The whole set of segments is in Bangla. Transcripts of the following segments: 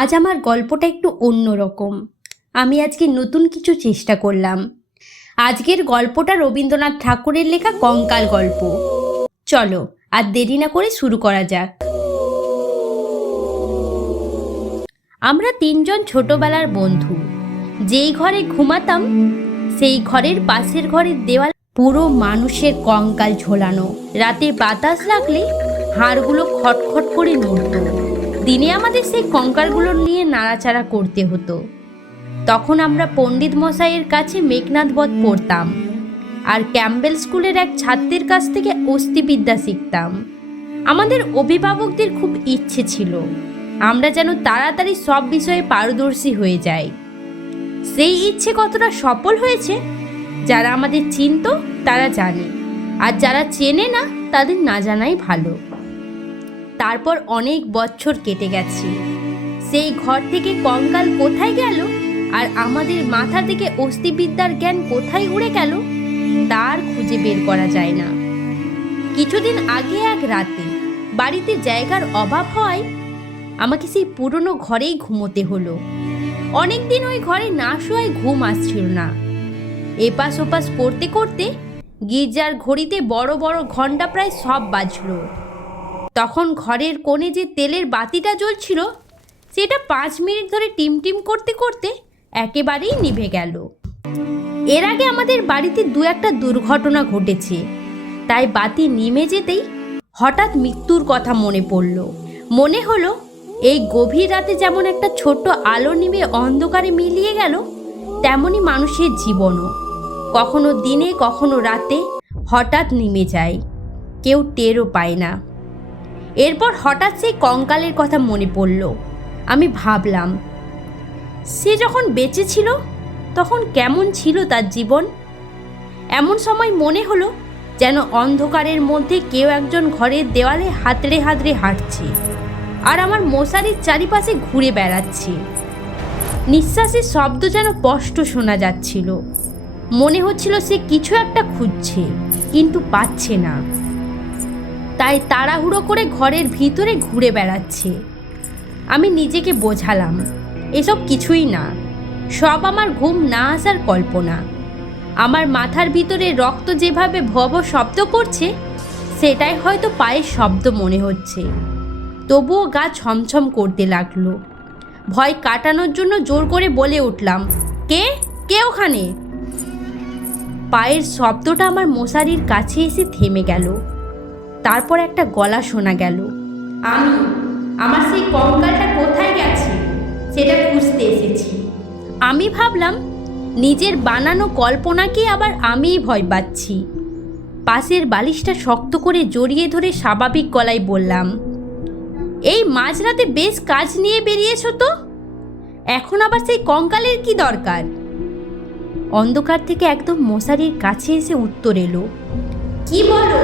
আজ আমার গল্পটা একটু অন্যরকম। আমি আজকে নতুন কিছু চেষ্টা করলাম। আজকের গল্পটা রবীন্দ্রনাথ ঠাকুরের লেখা কঙ্কাল গল্প। চলো আর দেরি না করে শুরু করা যাক। আমরা তিনজন ছোটবেলার বন্ধু। যেই ঘরে ঘুমাতাম সেই ঘরের পাশের ঘরের দেওয়াল পুরো মানুষের কঙ্কাল ঝোলানো। রাতে বাতাস লাগলে হাড়গুলো খটখট করে নড়ত। দিনে আমাদের সেই কঙ্কালগুলো নিয়ে নাড়াচাড়া করতে হতো। তখন আমরা পণ্ডিত মশাইয়ের কাছে মেঘনাদ বধ পড়তাম আর ক্যাম্বেল স্কুলের এক ছাত্রের কাছ থেকে অস্থিবিদ্যা শিখতাম। আমাদের অভিভাবকদের খুব ইচ্ছে ছিল আমরা যেন তাড়াতাড়ি সব বিষয়ে পারদর্শী হয়ে যাই। সেই ইচ্ছে কতটা সফল হয়েছে যারা আমাদের চিনত তারা জানে, আর যারা চেনে না তাদের না জানাই ভালো। তারপর অনেক বছর কেটে গেছে। সেই ঘর থেকে কঙ্কাল কোথায় গেল আর আমাদের মাথা থেকে অস্থিবিদ্যার জ্ঞান কোথায় উড়ে গেল তার খুঁজে বের করা যায় না। কিছুদিন আগে এক রাতে বাড়িতে জায়গার অভাব হওয়ায় আমাকে সেই পুরনো ঘরেই ঘুমোতে হলো। অনেকদিন ওই ঘরে না শোয়ায় ঘুম আসছিল না। এপাশ ওপাশ করতে করতে গির্জার ঘড়িতে বড় বড় ঘণ্টা প্রায় সব বাজলো। তখন ঘরের কোণে যে তেলের বাতিটা জ্বলছিল সেটা 5 মিনিট ধরে টিমটিম করতে করতে একেবারেই নিভে গেল। এর আগে আমাদের বাড়িতে দু একটা দুর্ঘটনা ঘটেছে, তাই বাতি নিমে যেতেই হঠাৎ মৃত্যুর কথা মনে পড়ল। মনে হলো এই গভীর রাতে যেমন একটা ছোট্ট আলো নিভে অন্ধকারে মিলিয়ে গেল, তেমনই মানুষের জীবনও কখনো দিনে কখনো রাতে হঠাৎ নিমে যায়, কেউ টেরও পায় না। এরপর হঠাৎ সেই কঙ্কালের কথা মনে পড়ল। আমি ভাবলাম সে যখন বেঁচে ছিল তখন কেমন ছিল তার জীবন। এমন সময় মনে হলো যেন অন্ধকারের মধ্যে কেউ একজন ঘরের দেওয়ালে হাতড়ে হাতড়ে হাঁটছে আর আমার মশারির চারিপাশে ঘুরে বেড়াচ্ছে। নিঃশ্বাসের শব্দ যেন স্পষ্ট শোনা যাচ্ছিল। মনে হচ্ছিল সে কিছু একটা খুঁজছে কিন্তু পাচ্ছে না, তাই তাড়াহুড়ো করে ঘরের ভিতরে ঘুরে বেড়াচ্ছে। আমি নিজেকে বোঝালাম এসব কিছুই না, সব আমার ঘুম না আসার কল্পনা। আমার মাথার ভিতরে রক্ত যেভাবে ভব শব্দ করছে সেটাই হয়তো পায়ের শব্দ মনে হচ্ছে। তবুও গা ছমছম করতে লাগলো। ভয় কাটানোর জন্য জোর করে বলে উঠলাম, কে কে ওখানে? পায়ের শব্দটা আমার মশারির কাছে এসে থেমে গেল। তারপর একটা গলা শোনা গেল, আমার সেই কঙ্কালটা কোথায় গেছে সেটা খুঁজতে এসেছি। আমি ভাবলাম নিজের বানানো কল্পনাকে আবার আমিই ভয় পাচ্ছি। পাশের বালিশটা শক্ত করে জড়িয়ে ধরে স্বাভাবিক গলায় বললাম, এই মাঝরাতে বেশ কাজ নিয়ে বেরিয়েছ তো, এখন আবার সেই কঙ্কালের কি দরকার? অন্ধকার থেকে একদম মশারির কাছে এসে উত্তর এলো, কি বলো?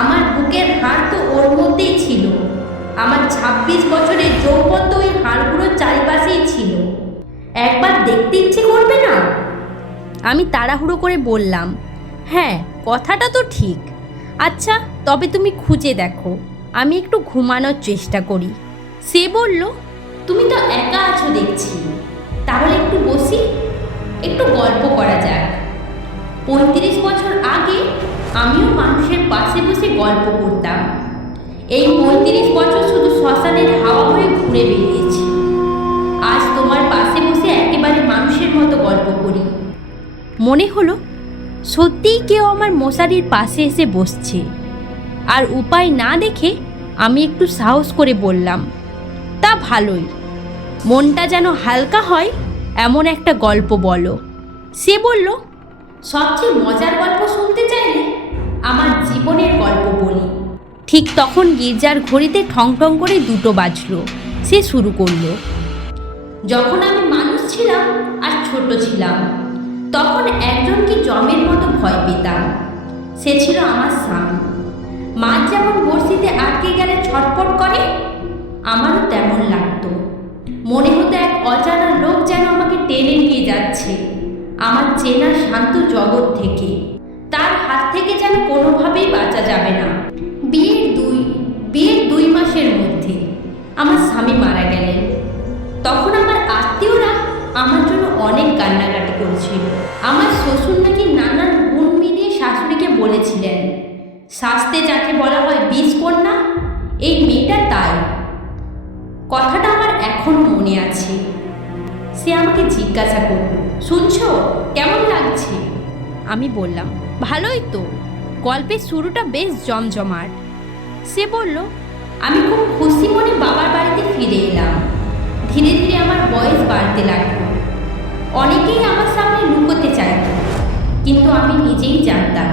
আমার বুকের হাড় তো ওর মধ্যেই ছিল। আমার 26 বছরের যৌবন তো ওই হাড়গুলোর চারিপাশেই ছিল। একবার দেখতে ইচ্ছে করবে না? আমি তাড়াহুড়ো করে বললাম, হ্যাঁ কথাটা তো ঠিক। আচ্ছা তবে তুমি খুঁজে দেখো, আমি একটু ঘুমানোর চেষ্টা করি। সে বলল, তুমি তো একা আছো দেখছি, তাহলে একটু বসি, একটু গল্প করা যাক। 35 বছর আগে আমিও মানুষের পাশে বসে গল্প করতাম। এই 35 বছর শুধু শ্মশানের হাওয়া হয়ে ঘুরে বেরিয়েছি। আজ তোমার পাশে বসে একেবারে মানুষের মতো গল্প করি। মনে হলো সত্যিই কেউ আমার মশারির পাশে এসে বসছে। আর উপায় না দেখে আমি একটু সাহস করে বললাম, তা ভালোই, মনটা যেন হালকা হয় এমন একটা গল্প বলো। সে বলল, সবচেয়ে মজার গল্প শুনতে চাইলে আমার জীবনের গল্প বলি। ঠিক তখন গির্জার ঘড়িতে ঠং ঠং করে 2টো বাজলো। সে শুরু করলো, যখন আমি মানুষ ছিলাম আর ছোট ছিলাম তখন একজনকে জমের মতো ভয় পেতাম। সে ছিল আমার স্বামী। মাছ যেমন বড়শিতে আটকে গেলে ছটফট করে, আমারও তেমন লাগতো। মনে হতো এক অজানা লোক যেন আমাকে টেনে নিয়ে যাচ্ছে আমার চেনা শান্ত জগৎ থেকে। তার হাত থেকে যেন কোনোভাবেই বাঁচা যাবে না। বিয়ের 2 মাসের মধ্যে আমার স্বামী মারা গেলেন। তখন আমার আত্মীয়রা আমার জন্য অনেক কান্নাকাটি করেছিল। আমার শ্বশুর নাকি নানান গুণ মিলিয়ে শাশুড়িকে বলেছিলেন, শাস্তে যাকে বলা হয় বিষকন্যা, এই মেয়েটা তাই। কথাটা আমার এখনো মনে আছে। সে আমাকে জিজ্ঞাসা করল, শুনছো, কেমন লাগছে? আমি বললাম, ভালোই তো, গল্পের শুরুটা বেশ জমজমাট। সে বলল, আমি খুব খুশি মনে বাবার বাড়িতে ফিরে এলাম। ধীরে ধীরে আমার বয়স বাড়তে লাগলো। অনেকেই আমার সামনে লুকোতে চাইত, কিন্তু আমি নিজেই জানতাম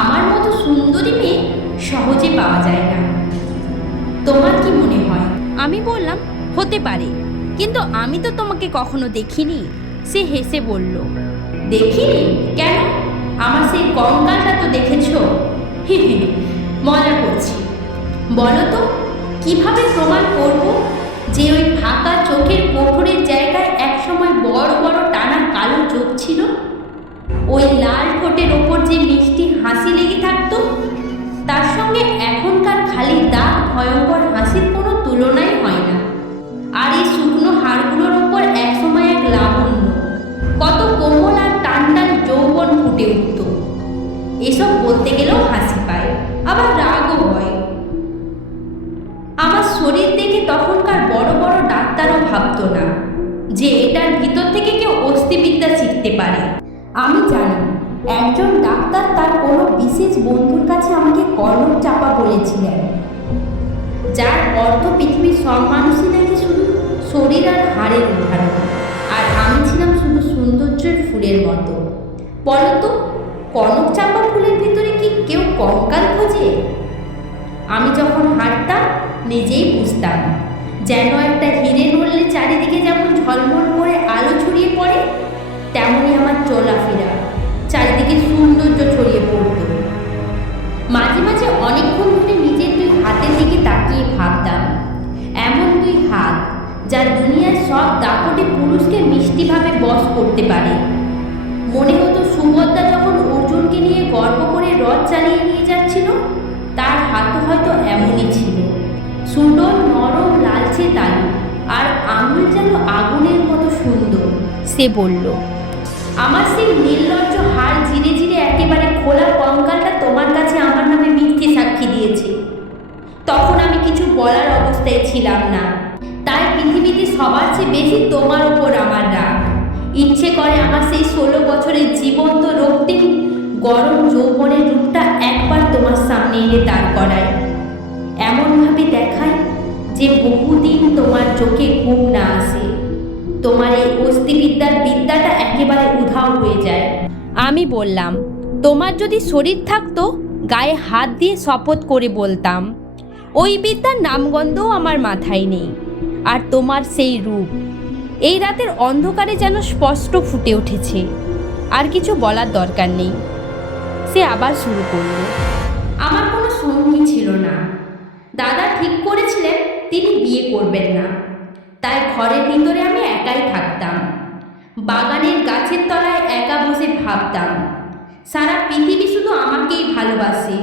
আমার মতো সুন্দরী মেয়ে সহজে পাওয়া যায় না। তোমার কি মনে হয়? আমি বললাম, হতে পারে, কিন্তু আমি তো তোমাকে কখনো দেখিনি। সে হেসে বলল, দেখিনি কেন? আমার সেই কঙ্কালটা তো দেখেছো। হে হে, মজা করছি। বলো তো, কিভাবে প্রমাণ করব যে ওই ফাঁকা চোখের কোঠরের জায়গায় একসময় বড় বড় টানা কালো চোখ ছিল? ওই লাল ঠোঁটের ওপর যে মিষ্টি হাসি লেগে থাকতো, তার সঙ্গে এখনকার খালি দাগ ভয়ঙ্কর হাসির কোনো তুলনাই হয় না। আর এই শুকনো হাড়গুলোর ওপর একসময় এক লাবণ্য, কত কোমল আর টান টান যৌবন ফুটে উঠত। এসব বলতে গেলেও হাসি পায়, আবার রাগও হয়। আমার শরীর দেখে তখনকার বড় বড় ডাক্তারও ভাবতো না যে এটার ভিতর থেকে কেউ অস্থিবিদ্যা শিখতে পারে। আমি জানি একজন ডাক্তার তার কোনো বিশেষ বন্ধুর কাছে আমাকে কর্ণ চাপা বলেছিলেন, যার অর্থ পৃথিবীর সব মানুষই নাকি শুধু শরীর আর হাড়ের উদাহরণ, আর আমি ছিলাম শুধু সৌন্দর্যের ফুলের মতো। বলতো, কনক চাপা ফুলের ভিতরে কি কেউ কঙ্কাল খোঁজে? আমি যখন হাঁটতাম নিজেই বুঝতাম, যেন একটা হিরে নড়লে চারিদিকে যেমন ঝলমল করে আলো ছড়িয়ে পড়ে, তেমনই আমার চলাফেরা চারিদিকে সৌন্দর্য ছড়িয়ে পড়ত। মাঝে মাঝে অনেকক্ষণ ধরে নিজের দুই হাতের দিকে তাকিয়ে ভাবতাম, এমন দুই হাত যা দুনিয়ার সব দাপটে পুরুষকে মিষ্টিভাবে বশ করতে পারে। মনে হতো সুভদ্রা যখন অর্জুনকে নিয়ে গর্ব করে রথ চালিয়ে নিয়ে যাচ্ছিল, তার হাতও হয়তো এমনই ছিল, সুন্দর নরম লালচে তালু, আর আঙুল যেন আগুনের মতো সুন্দর। সে বলল, আমার সেই নির্লজ্জ হাড় ধীরে ধীরে একেবারে খোলা কঙ্কালটা তোমার কাছে আমার নামে মিথ্যে সাক্ষী দিয়েছে। তখন আমি কিছু বলার অবস্থায় ছিলাম না, তাই পৃথিবীতে সবার চেয়ে বেশি তোমার ওপর আমার রাগ। ইচ্ছে করে আমার সেই 16 বছরের জীবন্ত রক্তিম গরম যৌবনের রূপটা একবার তোমার সামনে এনে দাঁড় করায়, এমনভাবে দেখায় যে বহুদিন তোমার চোখে ঘুম না আসে, তোমার এই অস্থিবিদ্যার বিদ্যাটা একেবারে উধাও হয়ে যায়। আমি বললাম, তোমার যদি শরীর থাকতো গায়ে হাত দিয়ে শপথ করে বলতাম, ওই বিদ্যার নামগন্ধও আমার মাথায় নেই। আর তোমার সেই রূপ এই রাতের অন্ধকারে যেন স্পষ্ট ফুটে উঠেছে। আর কিছু বলার দরকার নেই। সে আবার শুরু করল, আমার কোনো সঙ্গী ছিল না। দাদা ঠিক করেছিলেন তিনি বিয়ে করবেন না, তাই ঘরের ভিতরে আমি একাই থাকতাম। বাগানের গাছের তলায় একা বসে ভাবতাম, সারা পৃথিবী শুধু আমাকেই ভালোবাসে,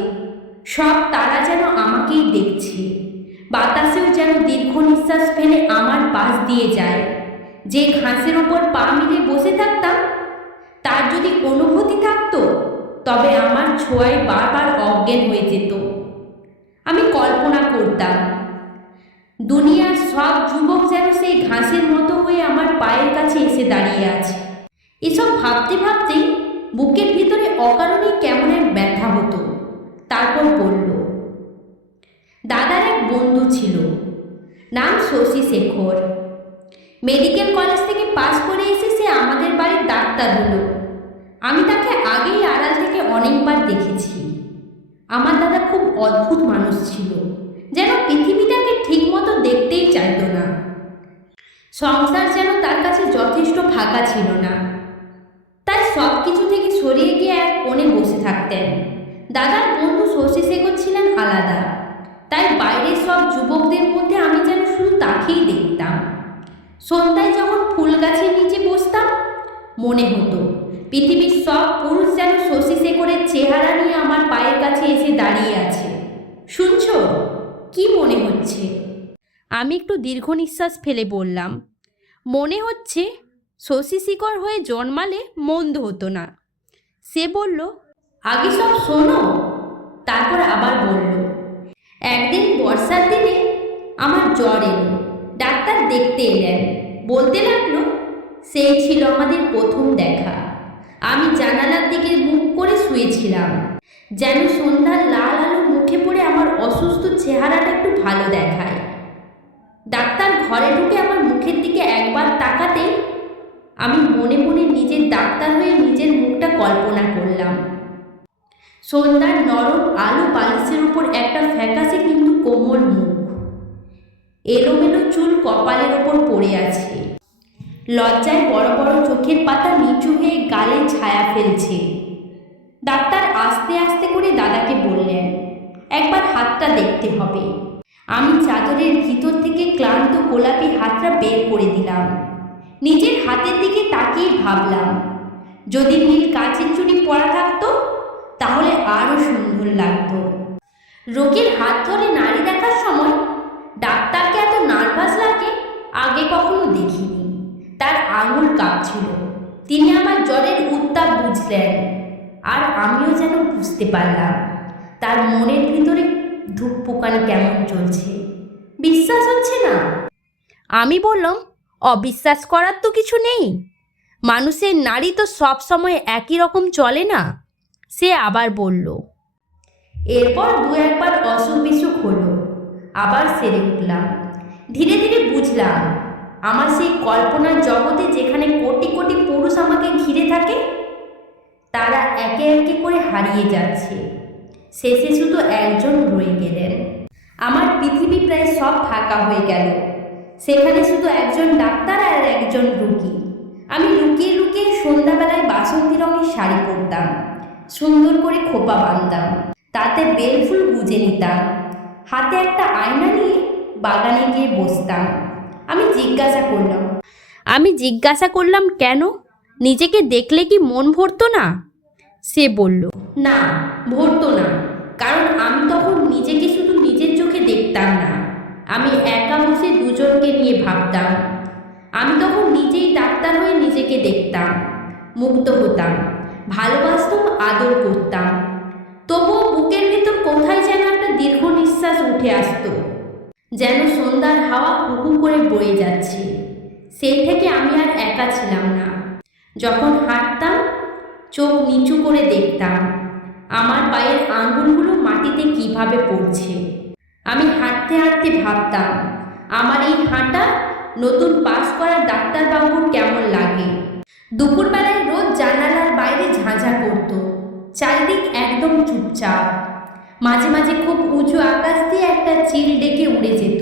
সব তারা যেন আমাকেই দেখছে। বাতাসেও যেন দীর্ঘ নিঃশ্বাস ফেলে আমার পাশ দিয়ে যায়। যে ঘাসের ওপর পা মিলে বসে থাকতাম, তার যদি অনুভূতি থাকতো, তবে আমার ছোঁয়ায় বারবার অজ্ঞান হয়ে যেত। আমি কল্পনা করতাম দুনিয়ার সব যুবক যেন সেই ঘাসের মতো হয়ে আমার পায়ের কাছে এসে দাঁড়িয়ে আছে। এসব ভাবতে ভাবতেই বুকের ভিতরে অকারণে কেমন এক ব্যথা হতো। তারপর বলল, দাদার এক বন্ধু ছিল, নাম শশী শেখর। মেডিকেল কলেজ থেকে পাশ করে এসে সে আমাদের বাড়ির ডাক্তার হলো। আমি তাকে আগেই আড়াল থেকে অনেকবার দেখেছি। আমার দাদা খুব অদ্ভুত মানুষ ছিল, যেন পৃথিবীটাকে ঠিকমতো দেখতেই চাইতো না। সংসার যেন তার কাছে যথেষ্ট ফাঁকা ছিল না, তাই সব কিছু থেকে সরিয়ে গিয়ে এক কোণে বসে থাকতেন। দাদার বন্ধু শশী শেখর ছিলেন আলাদা, তাই বাইরের সব যুবকদের মধ্যে আমি যেন শুধু তাকেই দেখতাম। সন্ধ্যায় যখন ফুল গাছের নিচে বসতাম, মনে হতো পৃথিবীর সব পুরুষ যেন শশী শেখরের চেহারা নিয়ে আমার পায়ের কাছে এসে দাঁড়িয়ে আছে। শুনছো, কি মনে হচ্ছে? আমি একটু দীর্ঘ নিঃশ্বাস ফেলে বললাম, মনে হচ্ছে শশী শিকড় হয়ে জন্মালে মন্দ হতো না। সে বলল, আগে সব শোনো, তারপর আবার বলল, একদিন বর্ষার দিনে আমার জ্বর এলো। ডাক্তার দেখতে এলেন, বলতে লাগলো, সেই ছিল আমাদের প্রথম দেখা। আমি জানালার দিকে মুখ করে শুয়েছিলাম, যেন সন্ধ্যার লাল আলো মুখে পড়ে আমার অসুস্থ চেহারাটা একটু ভালো দেখায়। ডাক্তার ঘরে ঢুকে আমার মুখের দিকে একবার তাকাতেই আমি মনে মনে নিজের ডাক্তার হয়ে নিজের মুখটা কল্পনা করলাম। সন্ধ্যার নরম আলো বালিশের উপর একটা ফ্যাকাশে কিন্তু কোমল মুখ, এলোমেলো চুল কপালের ওপর পড়ে আছে, লজ্জায় বড় বড় চোখের পাতা নিচু হয়ে গালে ছায়া ফেলছে। ডাক্তার আস্তে আস্তে করে দাদাকে বললেন, একবার হাতটা দেখতে হবে। আমি চাদরের ভিতর থেকে ক্লান্ত গোলাপি হাতটা বের করে দিলাম। নিজের হাতের দিকে তাকিয়ে ভাবলাম, যদি নীল কাচের চুড়ি পরা থাকতো তাহলে আরও সুন্দর লাগতো। রোগীর হাত ধরে নাড়ি দেখার সময় ডাক্তারকে এত নার্ভাস লাগে আগে কখনো দেখিনি। তার আঙুল কাঁপছিল। তিনি আমার জ্বরের উত্তাপ বুঝলেন, আর আমিও যেন বুঝতে পারলাম তার মনের ভিতরে ধূপপোকানি কেমন চলছে। বিশ্বাস হচ্ছে না? আমি বললাম, অবিশ্বাস করার তো কিছু নেই, মানুষের নাড়ি তো সব সময় একই রকম চলে না। সে আবার বলল। এরপর দু একবার অসুখ বিসুখ হলো, আবার সেরে উঠলাম। ধীরে ধীরে বুঝলাম আমার সেই কল্পনার জগতে যেখানে কোটি কোটি পুরুষ আমাকে ঘিরে থাকে, তারা একে একে করে হারিয়ে যাচ্ছে। শেষে শুধু একজন রয়ে গেলেন। আমার পৃথিবী প্রায় সব ফাঁকা হয়ে গেল। সেখানে শুধু একজন ডাক্তার আর একজন রোগী। আমি লুকিয়ে লুকিয়ে সন্ধ্যাবেলায় বাসন্তী রঙের শাড়ি পরতাম, সুন্দর করে খোপা বাঁধতাম, তাতে বেলফুল গুজে নিতাম। হাতে একটা আয়না নিয়ে বাগানে গিয়ে বসতাম। আমি জিজ্ঞাসা করলাম কেন? নিজেকে দেখলে কি মন ভরতো না? সে বলল, না, ভরতো না, কারণ আমি তখন নিজেকে শুধু নিজের চোখে দেখতাম না, আমি একা বসে দুজনকে নিয়ে ভাবতাম। আমি তখন নিজেই ডাক্তার হয়ে নিজেকে দেখতাম, মুগ্ধ হতাম, ভালোবাসতাম, আদর করতাম। তবুও বুকের ভেতর কোথায় যেন একটা দীর্ঘ নিঃশ্বাস উঠে আসতো, যেন সন্ধ্যার হাওয়া হুহু করে বয়ে যাচ্ছে। সেই থেকে আমি আর একা ছিলাম না। যখন হাঁটতাম চোখ নিচু করে দেখতাম আমার পায়ের আঙ্গুলগুলো মাটিতে কিভাবে পড়ছে। আমি হাঁটতে হাঁটতে ভাবতাম আমার এই হাঁটা নতুন পাস করা ডাক্তারবাবুর কেমন লাগে। দুপুরবেলায় রোজ জানালার বাইরে ঝাঁঝা করত, চারিদিক একদম চুপচাপ। মাঝে মাঝে খুব উঁচু আকাশ দিয়ে একটা চিল ডেকে উড়ে যেত,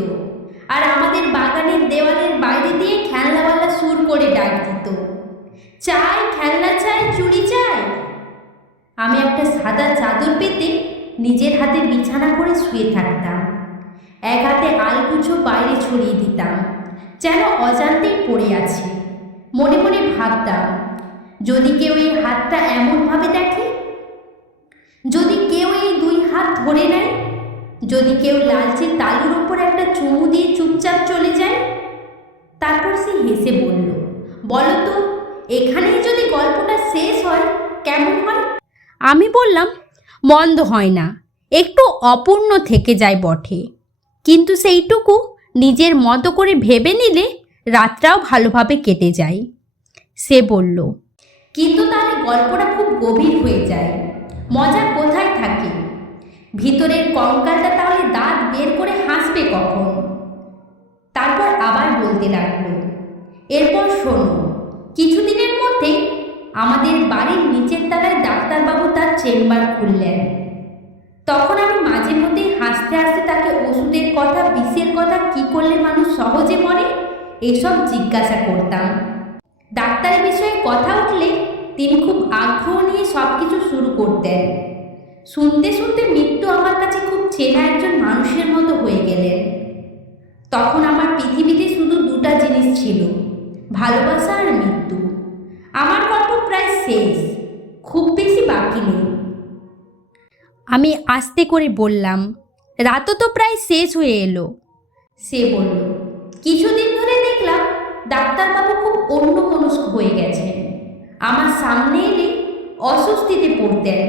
আর আমাদের বাগানের দেওয়ালের বাইরে দিয়ে খেলনাওয়ালা সুর করে ডাক দিত, চাই খেলনা চাই, চুড়ি চাই। আমি একটা সাদা চাদর পেতে নিজের হাতে বিছানা করে শুয়ে থাকতাম। এক হাতে আলগুছো বাইরে ছড়িয়ে দিতাম, যেন অজান্তেই পড়ে আছে। মনে মনে ভাবতাম, যদি কেউ এই হাতটা এমনভাবে দেখে, যদি কেউ এই দুই হাত ধরে নেয়, যদি কেউ লালচে তালুর উপর একটা চুমু দিয়ে চুপচাপ চলে যায়। তারপর সে হেসে বলল, বলো তো, এখানেই যদি গল্পটা শেষ হয় কেমন হয়? আমি বললাম, মন্দ হয় না, একটু অপূর্ণ থেকে যায় বটে, কিন্তু সেইটুকু নিজের মতো করে ভেবে নিলে রাতটাও ভালোভাবে কেটে যায়। সে বলল, কিন্তু তাহলে গল্পটা খুব গভীর হয়ে যায়, মজা কোথায় থাকে? ভিতরের কঙ্কালটা তাহলে দাঁত বের করে হাসবে কখন? তারপর আবার বলতে লাগলো, এরপর শোনো, কিছুদিনের মধ্যে আমাদের বাড়ির নিচের তলায় ডাক্তারবাবু তার চেম্বার খুললেন। তখন আমি মাঝে মধ্যে হাসতে হাসতে তাকে ওষুধের কথা, বিষের কথা, কি করলে মানুষ সহজে মরে, এসব জিজ্ঞাসা করতাম। ডাক্তারের বিষয়ে কথা উঠলে তিনি খুব আগ্রহ নিয়ে সব কিছু শুরু করতেন। শুনতে শুনতে মৃত্যু আমার কাছে খুব চেনা একজন মানুষের মতো হয়ে গেলেন। তখন আমার পৃথিবীতে শুধু দুটা জিনিস ছিল, ভালোবাসা আর মৃত্যু। আমার গল্প প্রায় শেষ, খুব বেশি বাকি নেই। আমি আস্তে করে বললাম, রাতও তো প্রায় শেষ হয়ে এলো। সে বলল, কিছুদিন ধরে দেখলাম ডাক্তারবাবু সামনে এলে অস্বস্তিতে পড়তেন।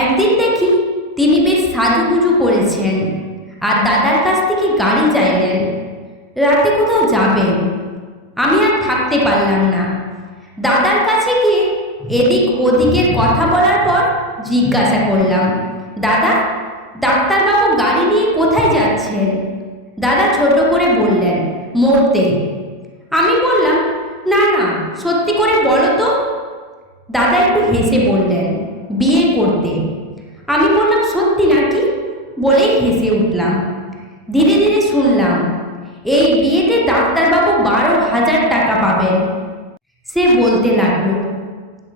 একদিন দেখি তিনি বেশ সাজুগুজু করেছেন আর দাদার কাছ থেকে গাড়ি চাইলেন, রাতে কোথাও যাবেন। আমি আর থাকতে পারলাম না, দাদার কাছে গিয়ে এদিক ওদিকের কথা বলার পর জিজ্ঞাসা করলাম, দাদা, ডাক্তারবাবু গাড়ি নিয়ে কোথায় যাচ্ছেন? দাদা ছোট করে বললেন, মরতে। আমি বললাম, না না, সত্যি করে বলো তো। দাদা একটু হেসে বললেন, বিয়ে করতে। আমি বললাম, সত্যি নাকি? বলেই হেসে উঠলাম। ধীরে ধীরে শুনলাম, এই বিয়েতে ডাক্তারবাবু 12,000 টাকা পাবেন। সে বলতে লাগলো,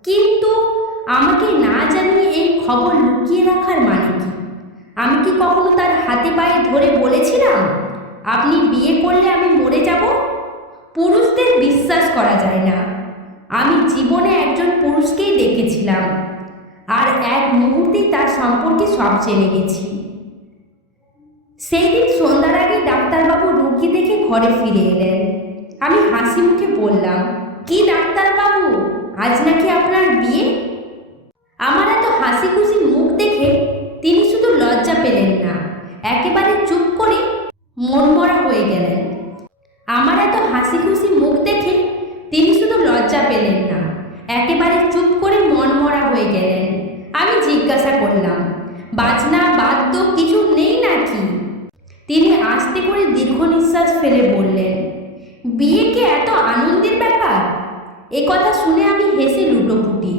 কিন্তু আমাকে না জানিয়ে এই খবর লুকিয়ে রাখার মানে কি? আমি কি কখনো তার হাতে পায়ে ধরে বলেছিলাম আপনি বিয়ে করলে আমি মরে যাব? পুরুষদের বিশ্বাস করা যায় না। আমি জীবনে একজন পুরুষকেই দেখেছিলাম, আর এক মুহূর্তেই তার সম্পর্কে সব জেনে গেছি। সেই দিন সন্ধ্যার আগে ডাক্তারবাবু রুগী দেখে ঘরে ফিরে এলেন। আমি হাসি মুখে বললাম, কি ডাক্তারবাবু, আজ নাকি আপনার বিয়ে? আমার এত হাসি খুশি মুখ দেখে তিনি শুধু লজ্জা পেলেন না, একেবারে চুপ করে মনমরা হয়ে গেলেন। আমার এত হাসি খুশি মুখ দেখে তিনি শুধু লজ্জা পেলেন না, একেবারে চুপ করে মনমরা হয়ে গেলেন। আমি জিজ্ঞাসা করলাম, বাজনা বাদ্য কিছু নেই নাকি? তিনি আস্তে করে দীর্ঘ নিঃশ্বাস ফেলে বললেন, বিয়ে কি এত আনন্দের ব্যাপার? এ কথা শুনে আমি হেসে লুটোপুটি।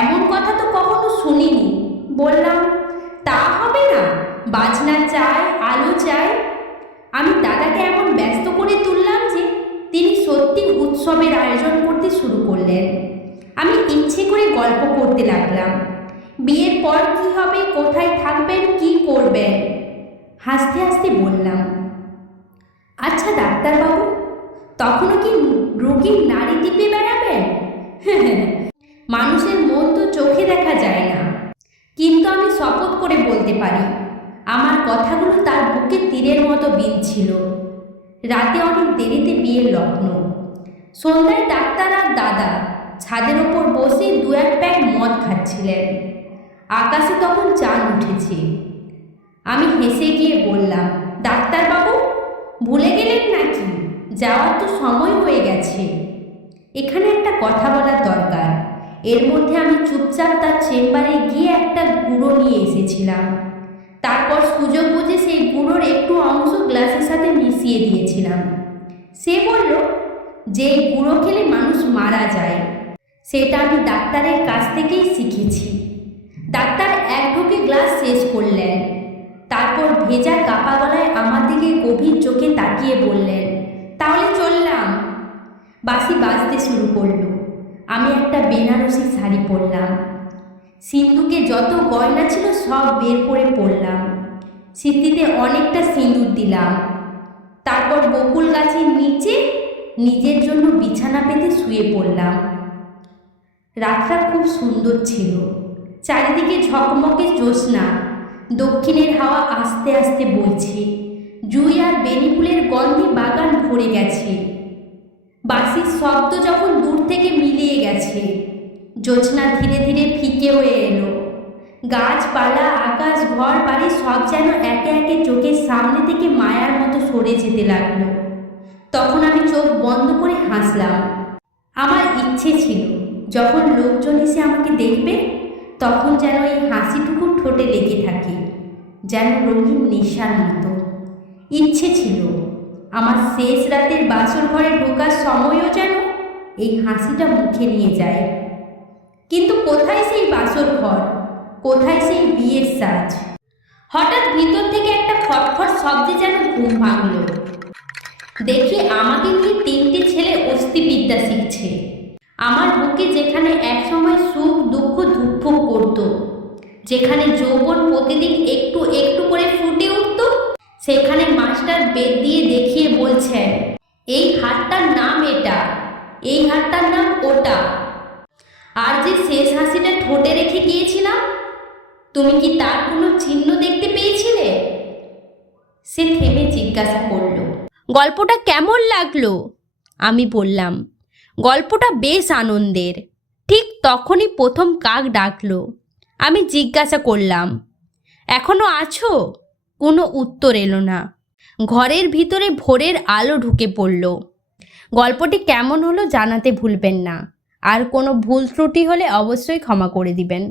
এমন কথা তো কখনো শুনিনি। বললাম, তা হবে না, বাজনা চাই, আলো চাই। আমি দাদাকে এমন ব্যস্ত করে তুললাম যে তিনি সত্যি উৎসবের আয়োজন করতে শুরু করলেন। আমি ইচ্ছে করে গল্প করতে লাগলাম, বিয়ের পর কি হবে, কোথায় থাকবেন, কি করবেন। হাসতে হাসতে বললাম, আচ্ছা ডাক্তারবাবু, তখনও কি রোগীর নাড়ি টিপে বেড়াবেন? মানুষের মন তো চোখে দেখা যায় না, কিন্তু আমি শপথ করে বলতে পারি আমার কথাগুলো তার বুকে তীরের মতো বিঁধছিল। রাতে অনেক দেরিতে বিয়ের লগ্ন। সন্ধ্যায় ডাক্তার আর দাদা ছাদের ওপর বসে 2-1 প্যাক মদ খাচ্ছিলেন। আকাশে তখন চাঁদ উঠেছে। আমি হেসে গিয়ে বললাম, ডাক্তারবাবু, ভুলে গেলেন নাকি? যাওয়ার তো সময় হয়ে গেছে। এখানে একটা কথা বলার দরকার। এর মধ্যে আমি চুপচাপ তার চেম্বারে গিয়ে একটা গুঁড়ো নিয়ে এসেছিলাম। তারপর সুযোগ বুঝে সেই গুঁড়োর একটু অংশ গ্লাসের সাথে মিশিয়ে দিয়েছিলাম। সে বলল, যে গুঁড়ো খেলে মানুষ মারা যায়, সেটা আমি ডাক্তারের কাছ থেকেই শিখেছি। ডাক্তার এক ঢোকে গ্লাস শেষ করলেন, তারপর ভেজা কাপা গলায় আমার দিকে গভীর চোখে তাকিয়ে বললেন, তাহলে চললাম। বাঁশি বাজতে শুরু করলো। আমি একটা বেনারসি শাড়ি পরলাম। সিঁদুকে যত গয়না ছিল সব বের করে পরলাম। সিঁথিতে অনেকটা সিঁদুর দিলাম। তারপর বকুল গাছের নিচে নিজের জন্য বিছানা পেতে শুয়ে পড়লাম। রাতটা খুব সুন্দর ছিল। চারিদিকে ঝকমকে জ্যোৎস্না, দক্ষিণের হাওয়া আস্তে আস্তে বইছে। জুঁই আর বেনি ফুলের গন্ধে বাগান ভরে গেছে। বাঁশির শব্দ যখন দূর থেকে মিলিয়ে গেছে, জ্যোৎস্না ধীরে ধীরে ফিকে হয়ে এলো। গাছপালা, আকাশ, ঘর বাড়ি সব যেন একে একে চোখের সামনে থেকে মায়ার মতো সরে যেতে লাগলো। তখন আমি চোখ বন্ধ করে হাসলাম। আমার ইচ্ছে ছিল যখন লোকজন এসে আমাকে দেখবে, তখন যেন এই হাসিটুকু ঠোঁটে লেগে থাকে, যেন রঙিন নেশার মতো। ইচ্ছে ছিল আমার শেষ রাতের বাসর ঘরে ঢোকার সময়ও যেন এই হাসিটা মুখে নিয়ে যায়। কিন্তু কোথায় সেই বাসর ঘর, কোথায় সেই বিয়ের সাজ? হঠাৎ ভিতর থেকে একটা খটখট শব্দে যেন ঘুম ভাঙল। দেখি আমাকে নিয়ে 3টে ছেলে অস্থিবিদ্যা শিখছে। আমার বুকে যেখানে একসময় সুখ দুঃখ ধুকফুক করত, যেখানে যৌবন প্রতিদিন একটু একটু করে ফুটে উঠত, সেখানে মাস্টার বেদ দিয়ে দেখিয়ে বলছেন, এই হাতটার নাম এটা, এই হাতটার নাম ওটা। আর যে শেষ হাসিটা ঠোঁটে রেখে গিয়েছিলাম, তুমি কি তার কোনো চিহ্ন দেখতে পেয়েছিলে? সে থেমে জিজ্ঞাসা করল, গল্পটা কেমন লাগলো? আমি বললাম, গল্পটা বেশ আনন্দের। ঠিক তখনই প্রথম কাক ডাকলো। আমি জিজ্ঞাসা করলাম, এখনো আছো? কোনো উত্তর এলো না। ঘরের ভিতরে ভোরের আলো ঢুকে পড়ল। গল্পটি কেমন হলো জানাতে ভুলবেন না। আর কোনো ভুল ত্রুটি হলে অবশ্যই ক্ষমা করে দিবেন।